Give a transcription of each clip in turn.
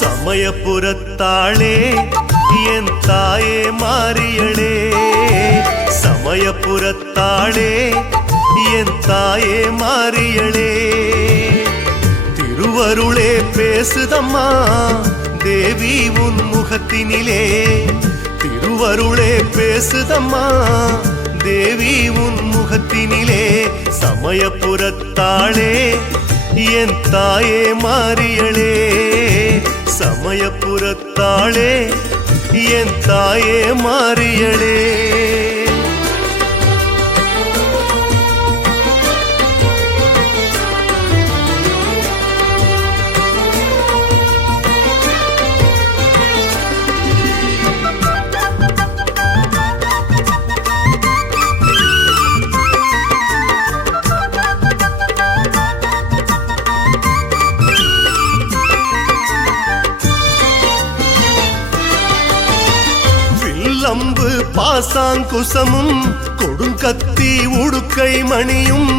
சமயபுரத்தாளே என் தாயே மாரியளே, சமயபுரத்தாளே என் தாயே மாரியளே. திருவருளே பேசுதம்மா தேவி உன் முகத்தினிலே, திருவருளே பேசுதம்மா தேவி உன் முகத்தினிலே. சமயபுரத்தாளே என் தாயே மாரியளே, சமயபுரத்தாளே என் தாயே மாரியளே. அம்பு பாசாங்குசமும் கொடுங்கத்தி உடுக்கை மணியும்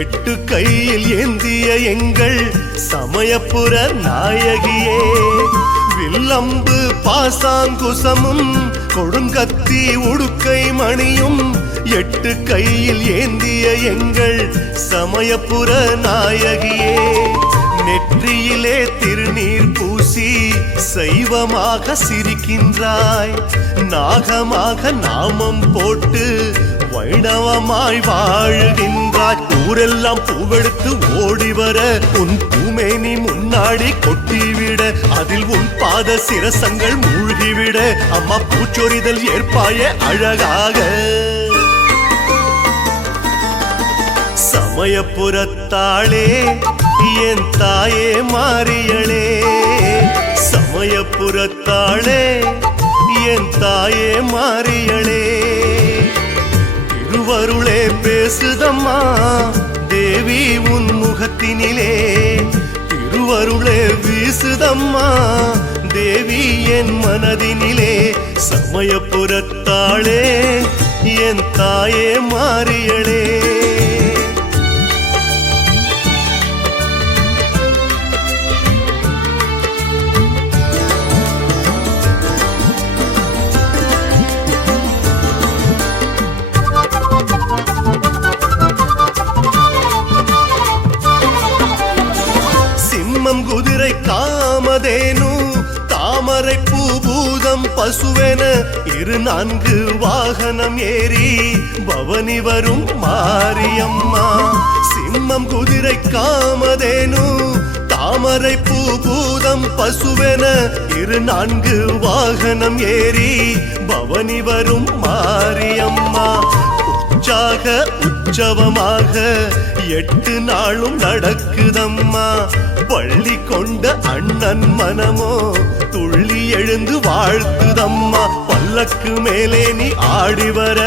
எட்டு கையில் ஏந்திய எங்கள் சமயபுர நாயகியே. வில்லம்பு பாசாங்குசமும் கொடுங்கத்தி உடுக்கை மணியும் எட்டு கையில் ஏந்திய எங்கள் சமயபுர நாயகியே. நெற்றியிலே திருநீர் பூசி சைவமாக சிரிக்கின்றாய், நாகமாக நாமம் போட்டு வைணவமாய் வாழுகின்றாய். ஊரெல்லாம் பூவெடுத்து ஓடிவர உன் பூமேனி முன்னாடி கொட்டிவிட, அதில் உன் பாத சிரசங்கள் மூழ்கிவிட, அம்மா பூச்சொரிதல் ஏற்பாய அழகாக. சமயபுரத்தாளே என் தாயே மாரியளே, சமயபுரத்தாளே என் தாயே மாரியளே. திருவருளே பேசுதம்மா தேவி உன் முகத்தினிலே, திருவருளே வீசுதம்மா தேவி என் மனதினிலே. சமயபுரத்தாளே என் தாயே மாரியளே. குதிரை காமதேனு தாமரை பூபூதம் பசுவென இரு நான்கு வாகனம் ஏறி பவனி வரும் மாரியம்மா. சிம்மம் குதிரை காமதேனு தாமரை பூபூதம் பசுவென இரு நான்கு வாகனம் ஏறி பவனி வரும் மாரியம்மா. உற்சாக உற்சவமாக 8 நாளும் நடக்குதம்மா. பள்ளி கொண்ட அண்ணன் மனமோ துள்ளி எழுந்து வாழ்த்துதம்மா. பல்லக்கு மேலே நீ ஆடி வர,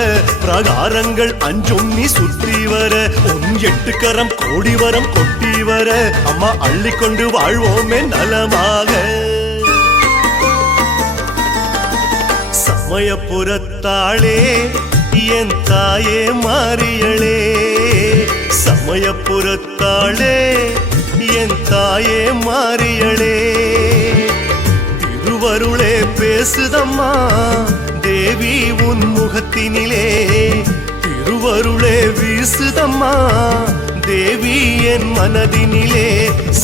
பிரகாரங்கள் அஞ்சும் நீ சுற்றி வர, உன் 8 கரம் கோடி வரம் கொட்டி வர, அம்மா அள்ளிக்கொண்டு வாழ்வோமே நலமாக. சமயபுரத்தாளே என் தாயே மாரியளே, சமயபுரத்தாளே என் தாயே மாரியளே. திருவருளே பேசுதம்மா தேவி உன் முகத்தினிலே, திருவருளே வீசுதம்மா தேவி என் மனதினிலே.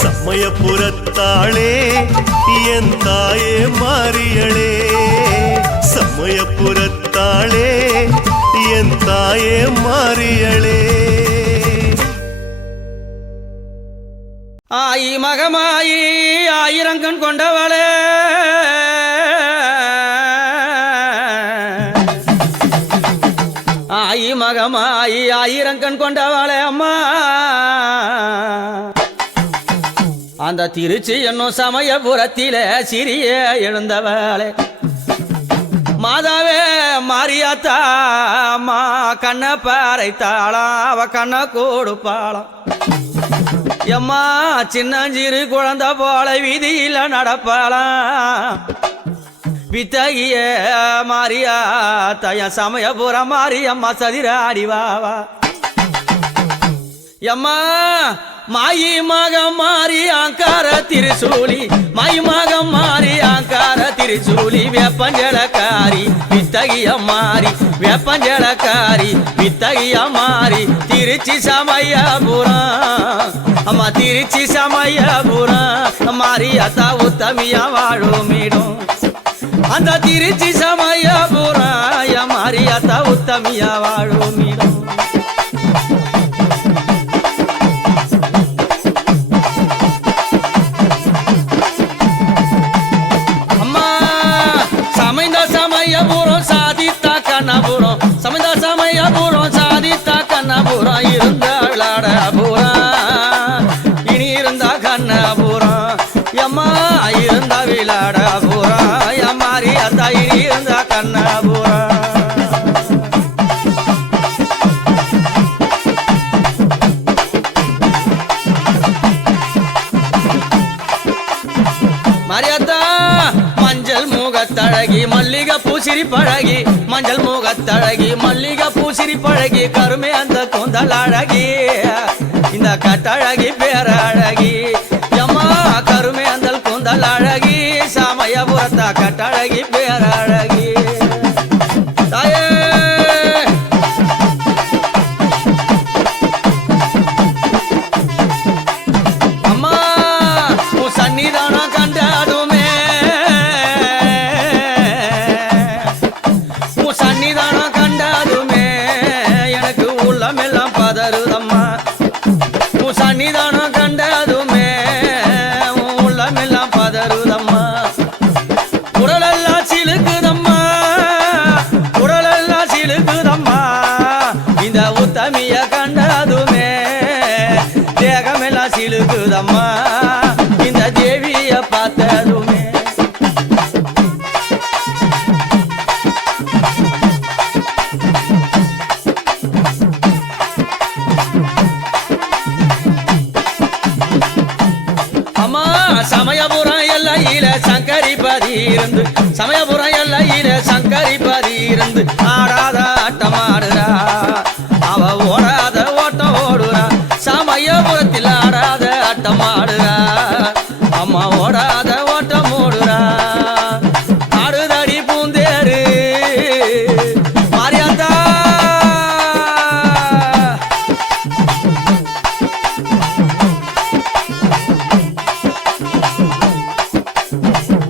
சமயபுரத்தாளே என் தாயே மாரியளே, சமயபுரத்தாளே என் தாயே மாரியளே. ஆயி மகமாயி ஆயிரங்கண் கொண்டவளே, ஆயி மகமாயி ஆயிரங்கண் கொண்டவளே அம்மா. அந்த திருச்சி என்னும் சமயபுரத்திலே சிறிய எழுந்தவளே மாதாவே மாரியாத்தா அம்மா. கண்ண பாறைத்தாளாம் அவ கண்ண கொடுப்பாளாம். எம்மா சின்னஞ்சிறு குழந்தை போல வீதியில நடப்பாளாம். வித்தகிய மாரியாத்தா என் சமயபுரம் மாரியம்மா சதிராடி வாவா. எம்மா மாயி மகம் மாறி ஆங்கார திருசூலி மாயி மகம் மாறி ஆங்கார திருசூலி வேப்பஞ்சலக்காரி வித்தகிய மாறி வேப்பஞ்சலக்காரி வித்தகிய மாறி திருச்சி சமயபுரம் அம்மா திருச்சி சமயபுரம் மாரியாத்தா உத்தமியா வாழுமிடும் அந்த திருச்சி சமயபுரம் மாரியாத்தா உத்தமியா வாழுமிடும் சமயபுரம் சாதித்தா கண்ணபுரம் சமைந்த சமயபுரம் சாதித்தா கண்ணபுரம் இருந்தாளாடபுரம் இனி இருந்தா கண்ணபுரம் எம்மா இருந்தா விளாடபுரம் எம்மாரி அத்தா இனி இருந்தா கண்ணபுரம் மாரியாத்தா மஞ்சள் முகத்தழகி மல்லிகை பூசிரி பழகி மஞ்சள் முகத்தழகி மல்லிகை பூசிரி பழகி கருமே அந்த கூந்தல் அழகி இந்த கட்டழகி பேரழகி எம்மா கருமே அந்த கூந்தல் அழகி சமயபுரத்தா கட்டழகி பேரழகி தாயே அம்மா உன் சன்னிதானம் கண்டாடுமே சன்னிதானம் கண்டாதுமே எனக்கு உள்ளமெல்லாம் பதறுதம்மா உன் சன்னிதானம் கண்டாதுமே உள்ளமெல்லாம் பதறுதம்மா உடலெல்லாம் சிலுக்குதம்மா உடலெல்லாம் சிலுக்குதம்மா இந்த உத்தமிய கண்டாதுமே தேகமெல்லாம் சிலுக்குதம்மா இந்த தேவிய பார்த்ததுமே சமயபுரம் எல்லையில சங்கரிபதி இருந்து சமயபுரம் எல்லையில சங்கரிபதி இருந்து ஆடாத ஆட்டமாடுறா அவ ஓடாத ஓட்டம் ஓடுறா சமயபுரத்தில் ஆடாத ஆட்டமாடுறா அம்மா ஓடாத ஓட்டம் ஓடுறா ஆடுதடி பூந்தேரு மாரியாத்தா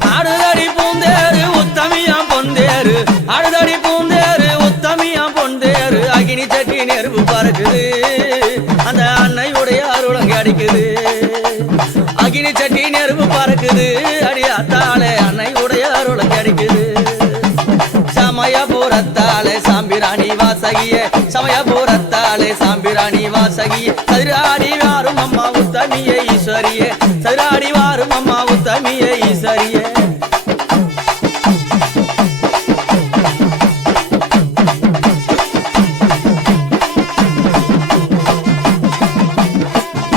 ஆடுதடி பூந்தேரு உத்தமியாம் பொந்தேரு ஆடுதடி பூந்தேரு உத்தமியாம் பொந்தேரு அகினி சட்டி நெருப்பு பறக்குது அந்த அன்னையுடைய அருளங்க அடிக்குது அகினி சட்டி நெருப்பு பறக்குது அடியாத்தாலே அன்னையுடைய அருளங்க அடிக்குது சமயபுரத்தாலே சாம்பிராணி வாசகியே சமயபுரத்தாலே சாம்பிராணி வாசகியே சதுராடி வாரும் அம்மா உத்தமியே ஈஸ்வரியே சதுராடி வாரும் அம்மா உத்தமியே ஈஸ்வரியே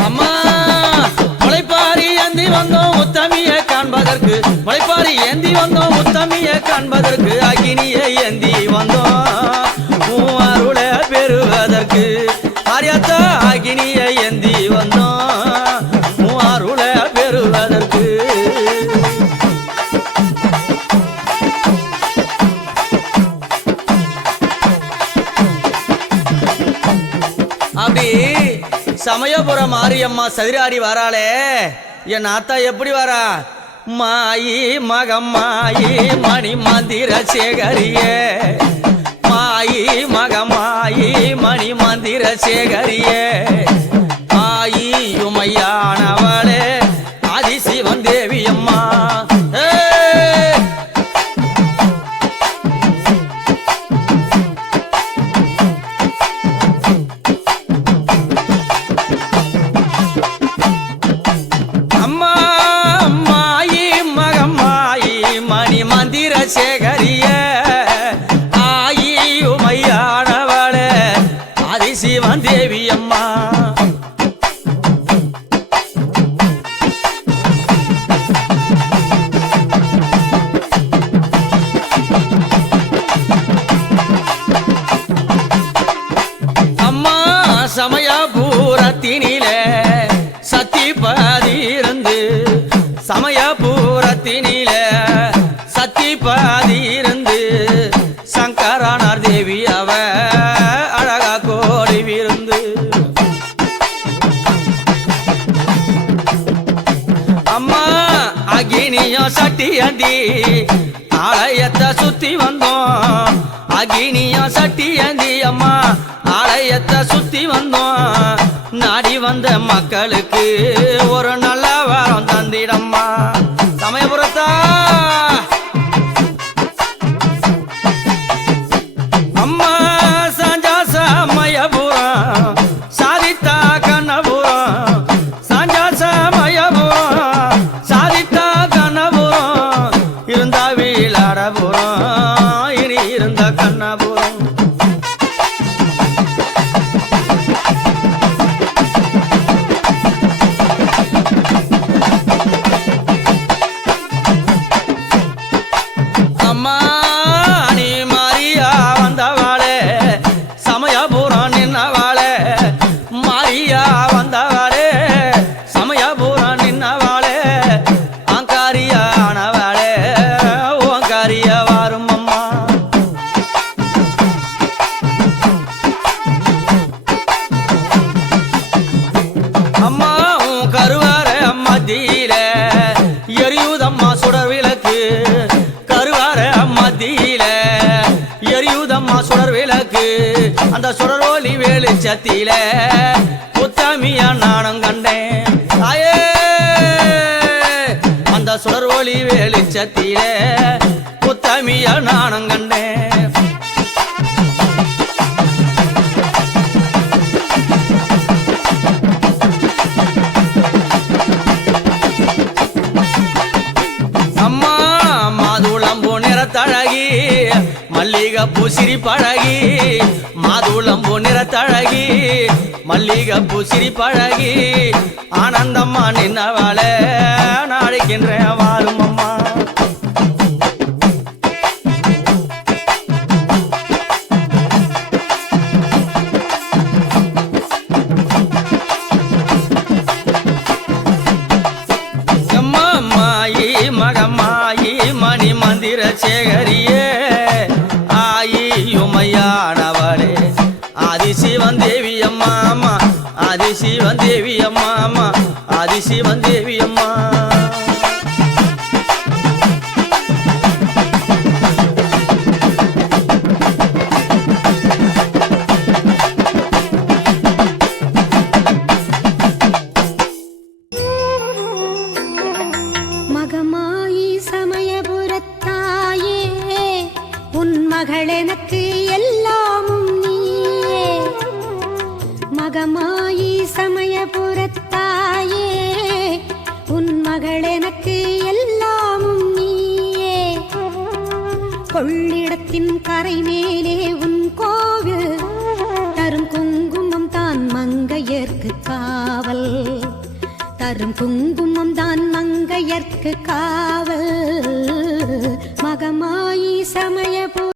அம்மா முளைப்பாரி ஏந்தி வந்தோம் உத்தமியை காண்பதற்கு முளைப்பாரி ஏந்தி வந்தோம் உத்தமியை காண்பதற்கு அகினியை ஏந்தி வந்தோம் உன் அருளை பெறுவதற்கு ஆரியாத்தா அகினியை ஏந்தி வந்தோம் உன் அருளை பெறுவதற்கு அப்படி சமயபுரம் மாரியம்மா சதிராடி வராளே என் ஆத்தா எப்படி வரா மாயி மகம் மாயி மணி மந்திர சேகரியே மாயி மகம் மாயி மணி மந்திர சேகரியே ஆயி உமையானவளே ஆதிசிவன் தேவி அம்மா சேகரிய ஆயி உமையானவளே ஆதிசிவன் தேவி அம்மா அகினியும் சட்டி அந்தி ஆலயத்தை சுத்தி வந்தோம். அகினியும் சட்டி அந்தி அம்மா ஆலயத்தை சுத்தி வந்தோம். நாடி வந்த மக்களுக்கு ஒரு நல்ல வாரம் தந்திடம்மா. சமயபுரத்தா அம்மா சாஞ்சா சமயபுரம் சாதித்தா கண்ணபுரம். சாஞ்சா சமயபுரம் சாதித்தா கண்ணபுரம். இருந்தா வீளாடபுரம் இனி இருந்த கண்ணபுரம். அம்மா நீ மாரியா வந்தவாளே சமயபுரம் நின்னவாளே. மாரியா வந்தவாளே சமயபுரம் நின்னவாளே. ஆங்காரியானவாளே ஓங்காரிய வாரும் அம்மா. அம்மா உன் கருவார மத்தியில எரியுதம்மா சுடர் விளக்கு. கருவார மத்தியில எரியுதம்மா சுடர் விளக்கு. அந்த சுடர் ஒளி வெளிச்சத்தில புத்தமியா நானும் கண்டேன் தாயே. அந்த சுடர் ஒளி வெளிச்சத்தில புத்தமியா நானும் கண்டேன். அம்மா மாதுளம்பூ நிறத்தழகி மல்லிகைப்பூ சிரிப்பழகி. மாதுளம்பூ நிறத்தழகி மல்லிகைப்பூ சிரிப்பழகி. ஆனந்தம்மா நின்னவாளே நாளைக்கின்ற வாரும் அம்மா. மாயி மகமாயி மணி மந்திர சேகரியே. ஆயி உமையானவளே ஆதிசிவன் தேவி அம்மா. ஆதிசிவன் தேவி அம்மா. ஆதிசிவன் தேவி அம்மா. மகமாயி சமயபுரத்தாயே உன் மகள் எனக்கு எல்லாமும் நீயே. மகமாயி சமயபுரத்தாயே உன் மகள் எனக்கு எல்லாமும் நீயே. கொள்ளிடத்தின் கரை மேலே உன் கோவில் தரும் குங்குமம் தான் மங்கையர்க்கு காவல். தரும் குங்குமம் தான் மங்கையர்க்கு காவல். மகமாயி சமயபுரம்